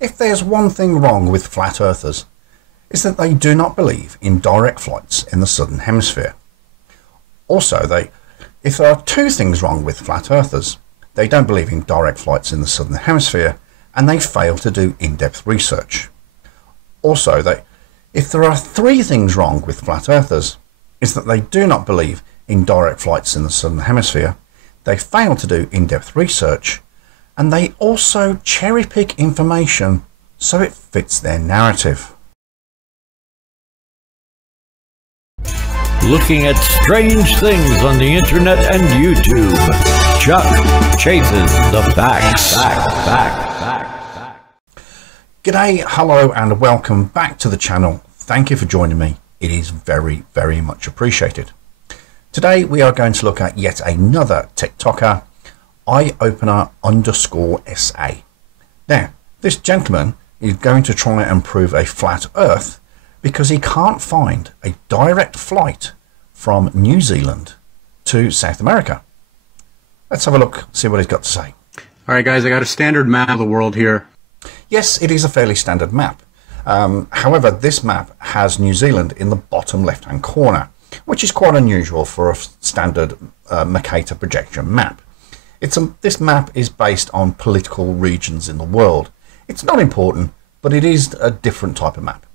If there's one thing wrong with flat earthers, it's that they do not believe in direct flights in the southern hemisphere. Also, if there are two things wrong with flat earthers, they don't believe in direct flights in the southern hemisphere and they fail to do in-depth research. Also, if there are three things wrong with flat earthers, is that they do not believe in direct flights in the southern hemisphere, they fail to do in-depth research, and they also cherry-pick information so it fits their narrative. Looking at strange things on the internet and YouTube. Chuck chases the facts. G'day, hello and welcome back to the channel. Thank you for joining me. It is very, very much appreciated. Today we are going to look at yet another TikToker, eyeopener_SA. Now, this gentleman is going to try and prove a flat earth because he can't find a direct flight from New Zealand to South America. Let's have a look, see what he's got to say. All right, guys, I got a standard map of the world here. Yes, it is a fairly standard map. However, this map has New Zealand in the bottom left-hand corner, which is quite unusual for a standard Mercator projection map. This map is based on political regions in the world. It's not important, but it is a different type of map.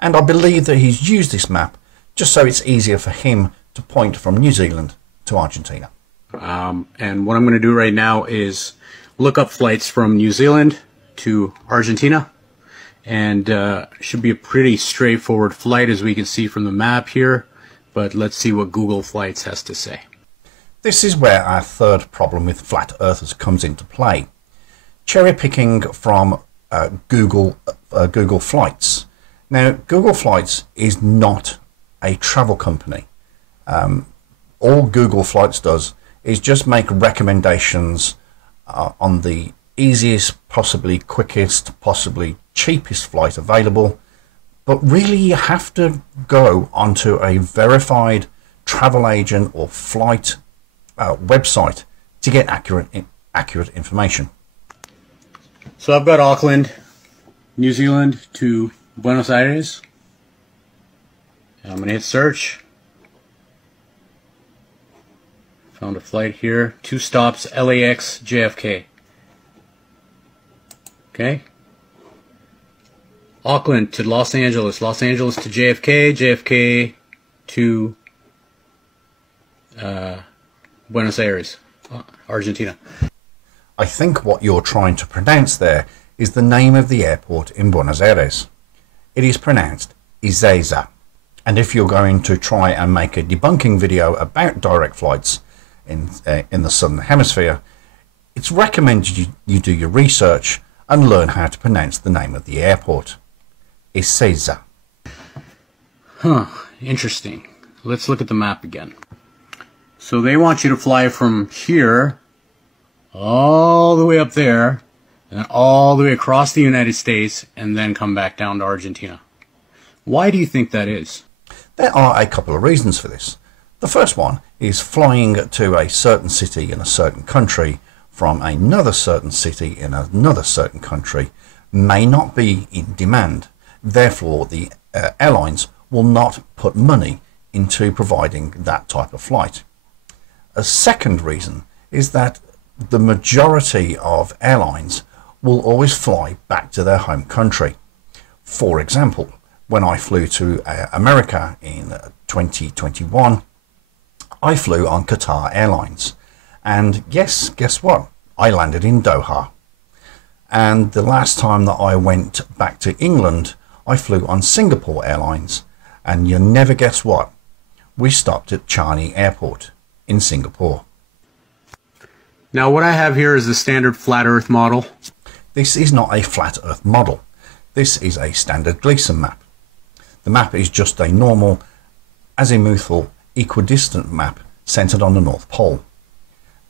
And I believe that he's used this map just so it's easier for him to point from New Zealand to Argentina. And what I'm going to do right now is look up flights from New Zealand to Argentina. And should be a pretty straightforward flight, as we can see from the map here. But let's see what Google Flights has to say. This is where our third problem with flat earthers comes into play. Cherry picking from Google Flights. Now, Google Flights is not a travel company. All Google Flights does is just make recommendations on the easiest, possibly quickest, possibly cheapest flight available. But really, you have to go onto a verified travel agent or flight website to get accurate information. So I've got Auckland, New Zealand to Buenos Aires. I'm going to hit search. Found a flight here. 2 stops, LAX, JFK. Okay. Auckland to Los Angeles, Los Angeles to JFK, JFK to Buenos Aires, Argentina. I think what you're trying to pronounce there is the name of the airport in Buenos Aires. It is pronounced Ezeiza. And if you're going to try and make a debunking video about direct flights in the southern hemisphere, it's recommended you do your research and learn how to pronounce the name of the airport. Ezeiza. Huh, interesting. Let's look at the map again. So they want you to fly from here all the way up there and then all the way across the United States and then come back down to Argentina. Why do you think that is? There are a couple of reasons for this. The first one is flying to a certain city in a certain country from another certain city in another certain country may not be in demand. Therefore, the airlines will not put money into providing that type of flight. A second reason is that the majority of airlines will always fly back to their home country. For example, when I flew to America in 2021, I flew on Qatar Airlines. And yes, guess what? I landed in Doha. And the last time that I went back to England, I flew on Singapore Airlines. And you never guess what? We stopped at Changi Airport in Singapore. Now what I have here is the standard flat earth model. This is not a flat earth model. This is a standard Gleason map. The map is just a normal azimuthal equidistant map centered on the North Pole.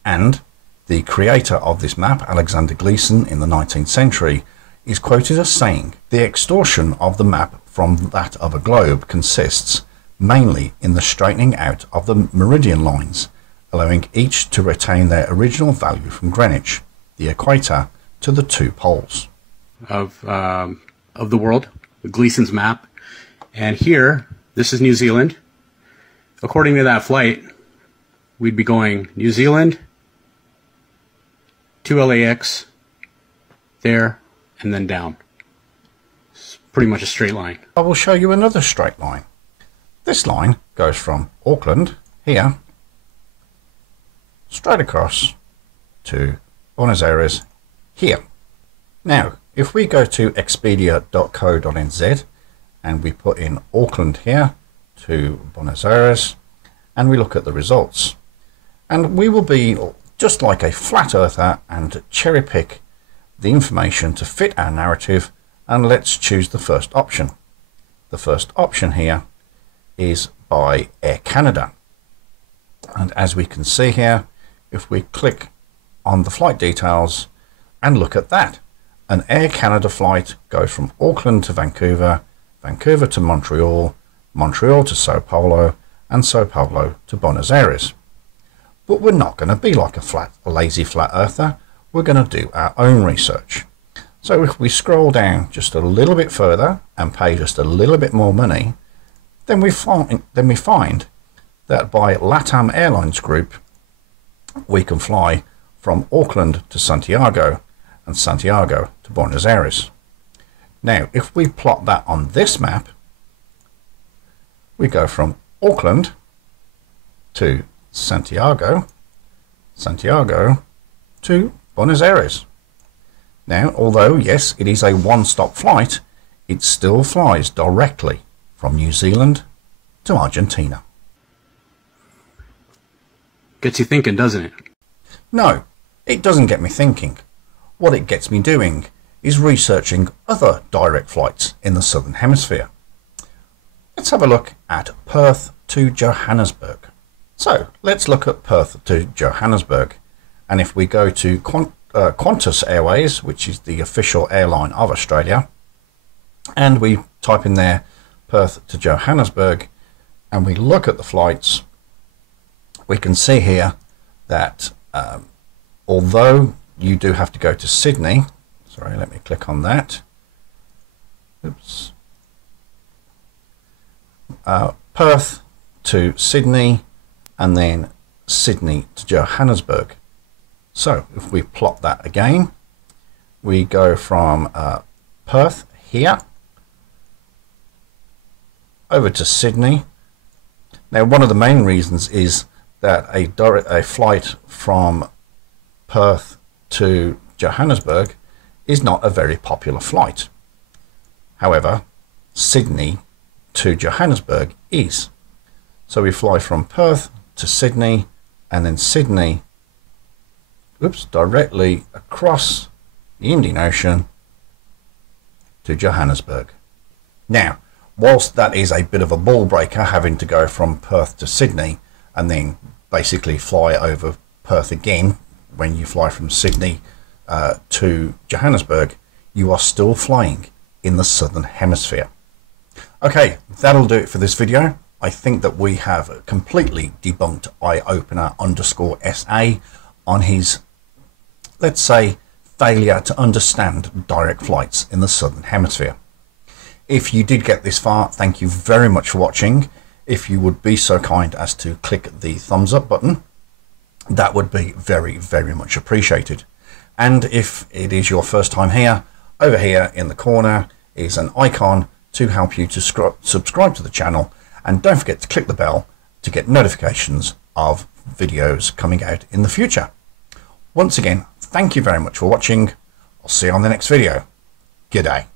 And the creator of this map, Alexander Gleason, in the 19th century, is quoted as saying, "The extortion of the map from that of a globe consists mainly in the straightening out of the meridian lines, allowing each to retain their original value from Greenwich, the equator, to the 2 poles." of the world, the Gleason's map. And here, this is New Zealand. According to that flight, we'd be going New Zealand to LAX, there, and then down. It's pretty much a straight line. I will show you another straight line. This line goes from Auckland, here, straight across to Buenos Aires, here. Now, if we go to expedia.co.nz and we put in Auckland here to Buenos Aires, and we look at the results, and we will be just like a flat earther and cherry pick the information to fit our narrative, and let's choose the first option. The first option here is by Air Canada, and as we can see here, if we click on the flight details and look at that, an Air Canada flight goes from Auckland to Vancouver, Vancouver to Montreal, Montreal to Sao Paulo, and Sao Paulo to Buenos Aires. But we're not going to be like a lazy flat earther. We're going to do our own research. So if we scroll down just a little bit further and pay just a little bit more money, then we find that by LATAM Airlines Group, we can fly from Auckland to Santiago and Santiago to Buenos Aires. Now, if we plot that on this map, we go from Auckland to Santiago, Santiago to Buenos Aires. Now, although, yes, it is a one-stop flight, it still flies directly from New Zealand to Argentina. Gets you thinking, doesn't it? No, it doesn't get me thinking. What it gets me doing is researching other direct flights in the Southern Hemisphere. Let's have a look at Perth to Johannesburg. So let's look at Perth to Johannesburg, and if we go to Qantas Airways, which is the official airline of Australia, and we type in there Perth to Johannesburg and we look at the flights, we can see here that although you do have to go to Sydney, sorry, let me click on that. Oops. Perth to Sydney and then Sydney to Johannesburg. So if we plot that again, we go from Perth here over to Sydney. Now, one of the main reasons is that a flight from Perth to Johannesburg is not a very popular flight. However, Sydney to Johannesburg is. So we fly from Perth to Sydney and then Sydney, directly across the Indian Ocean to Johannesburg. Now, whilst that is a bit of a ball breaker, having to go from Perth to Sydney and then basically fly over Perth again when you fly from Sydney to Johannesburg, you are still flying in the Southern Hemisphere. Okay, that'll do it for this video. I think that we have completely debunked eyeopener_SA on his, let's say, failure to understand direct flights in the Southern Hemisphere. If you did get this far, thank you very much for watching. If you would be so kind as to click the thumbs up button, that would be very, very much appreciated. And if it is your first time here, over here in the corner is an icon to help you to subscribe to the channel, and don't forget to click the bell to get notifications of videos coming out in the future. Once again, thank you very much for watching. I'll see you on the next video. Good day.